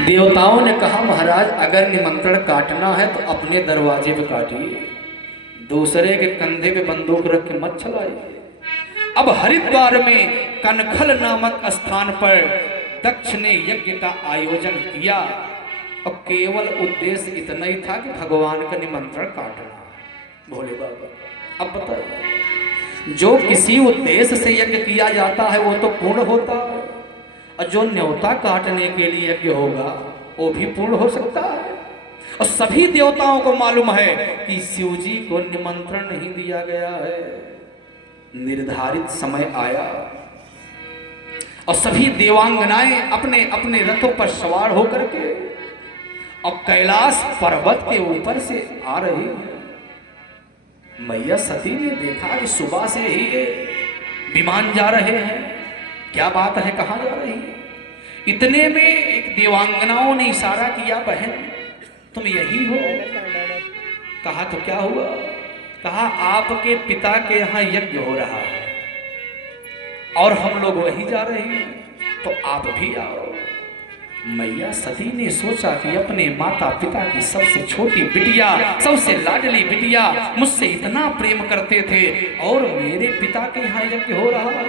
देवताओं ने कहा महाराज अगर निमंत्रण काटना है तो अपने दरवाजे पे काटिए, दूसरे के कंधे पे बंदूक रख के मत चलाइए। अब हरिद्वार में कनखल नामक स्थान पर दक्ष ने यज्ञ का आयोजन किया और केवल उद्देश्य इतना ही था कि भगवान का निमंत्रण काटना। भोले बाबा अब बताइए, जो किसी उद्देश्य से यज्ञ किया जाता है वो तो पूर्ण होता है, और जो न्योता काटने के लिए यज्ञ होगा वो भी पूर्ण हो सकता है। और सभी देवताओं को मालूम है कि शिव जी को निमंत्रण नहीं दिया गया है। निर्धारित समय आया और सभी देवांगनाएं अपने अपने रथों पर सवार होकर के और कैलाश पर्वत के ऊपर से आ रही है। मैया सती ने देखा कि सुबह से ही ये विमान जा रहे हैं, क्या बात है, कहाँ जा रही है। इतने में एक देवांगनाओं ने इशारा किया, बहन तुम यही हो। कहा तो क्या हुआ। कहा आपके पिता के यहाँ यज्ञ हो रहा है और हम लोग वही जा रहे हैं, तो आप भी आओ। मैया सती ने सोचा कि अपने माता पिता की सबसे छोटी बिटिया, सबसे लाडली बिटिया मुझसे इतना प्रेम करते थे और मेरे पिता के यहाँ यज्ञ हो रहा है,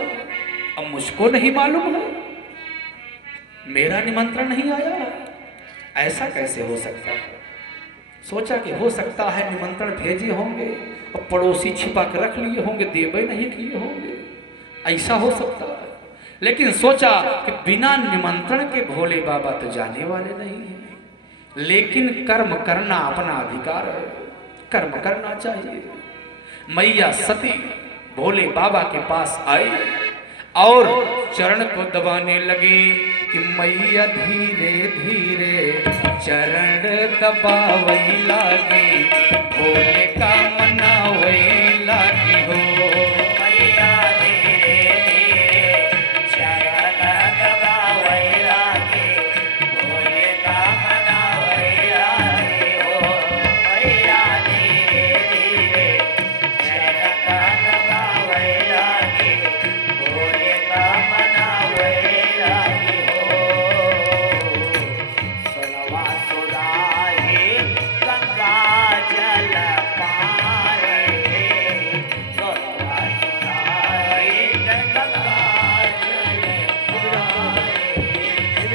अब मुझको नहीं मालूम है, मेरा निमंत्रण नहीं आया, ऐसा कैसे हो सकता है। सोचा कि हो सकता है निमंत्रण भेजे होंगे और पड़ोसी छिपा कर रख लिए होंगे, देवे नहीं किए होंगे, ऐसा हो सकता है। लेकिन सोचा कि बिना निमंत्रण के भोले बाबा तो जाने वाले नहीं हैं, लेकिन कर्म करना अपना अधिकार है, कर्म करना चाहिए। मैया सती भोले बाबा के पास आई और चरण को दबाने लगी कि मैया धीरे धीरे चरण दबावई लागी, भोले का मनावई लागी हो। मैया धीरे धीरे चरण दबावई लागी, भोले का मनावई लागी हो। मैया धीरे धीरे चरण दबावई लागी, भोले का मनावई लागी हो। सोनवा सुराही गंगा जल पार रे, सोनवा सुराही गंगा जल पार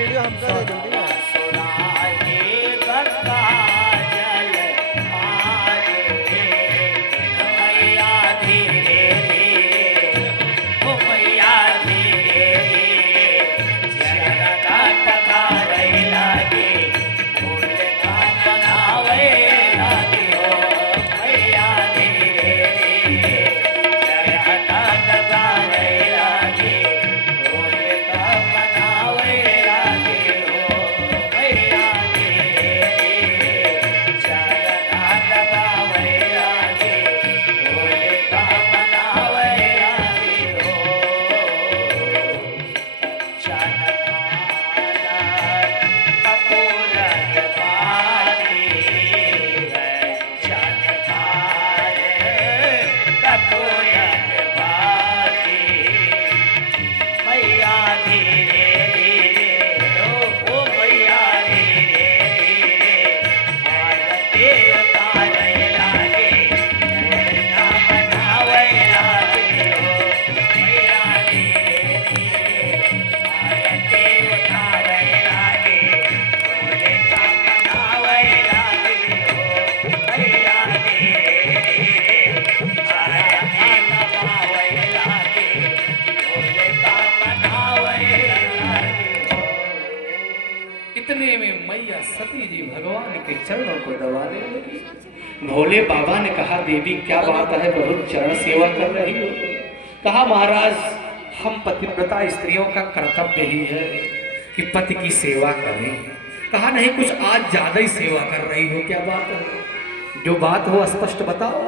रे, सोनवा सुराही गंगा जल पार रे। मैया धीरे धीरे, ओ मैया धीरे धीरे चरण टकारै लागी, भोले का मनावै लागी हो। मैया धीरे धीरे चरण टकारै लागी, भोले का मनावै लागी हो। मैया धीरे धीरे चरण टकारै लागी, भोले का मनावै लागी हो। मैया धीरे धीरे, ओ मैया धीरे धीरे आरती उतारै लागी, भोले का मनावै लागी हो। मैया धीरे धीरे आरती उतारै लागी, भोले का मनावै लागी हो। मैया धीरे धीरे आरती उतारै लागी, भोले का मनावै लागी हो। इतने में मैया सती जी भगवान के चरणों को दबाने लगी। भोले बाबा ने कहा देवी क्या बात है, बहुत चरण सेवा कर रही हो। कहा महाराज हम पतिव्रता स्त्रियों का कर्तव्य ही है कि पति की सेवा करें। कहा नहीं कुछ आज ज्यादा ही सेवा कर रही हो, क्या बात है, जो बात हो स्पष्ट बताओ।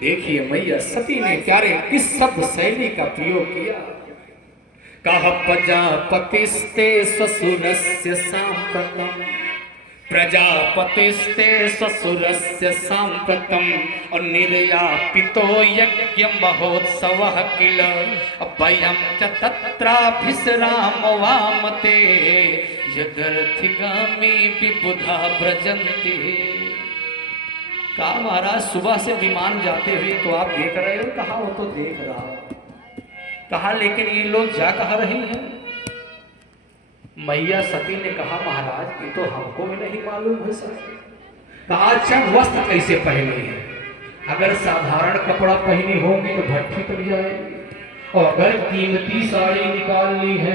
देखिए मैया सती ने प्यारे किस शब्द शैली का प्रयोग किया। कह प्रजापतिस्ते ससुरस्य सांप्रतम प्रजापतिस्ते ससुरस्य सांप्रतम और निर्यापितो यज्ञ महोत्सवः किल वयं च तत्राभिसरामवामते यदर्थिगामी विबुधा व्रजन्ति। कहा महाराज सुबह से विमान जाते हुए तो आप देख रहे हो? कहा वो तो देख रहा। कहा लेकिन ये लोग जा कहा रहे हैं? मैया सती ने कहा महाराज ये तो हमको भी नहीं मालूम है सर। कहा अच्छा वस्त्र कैसे पहने हैं? अगर साधारण कपड़ा पहनी होंगी तो भट्टी पड़ जाएगी, और अगर कीमती साड़ी निकाल ली है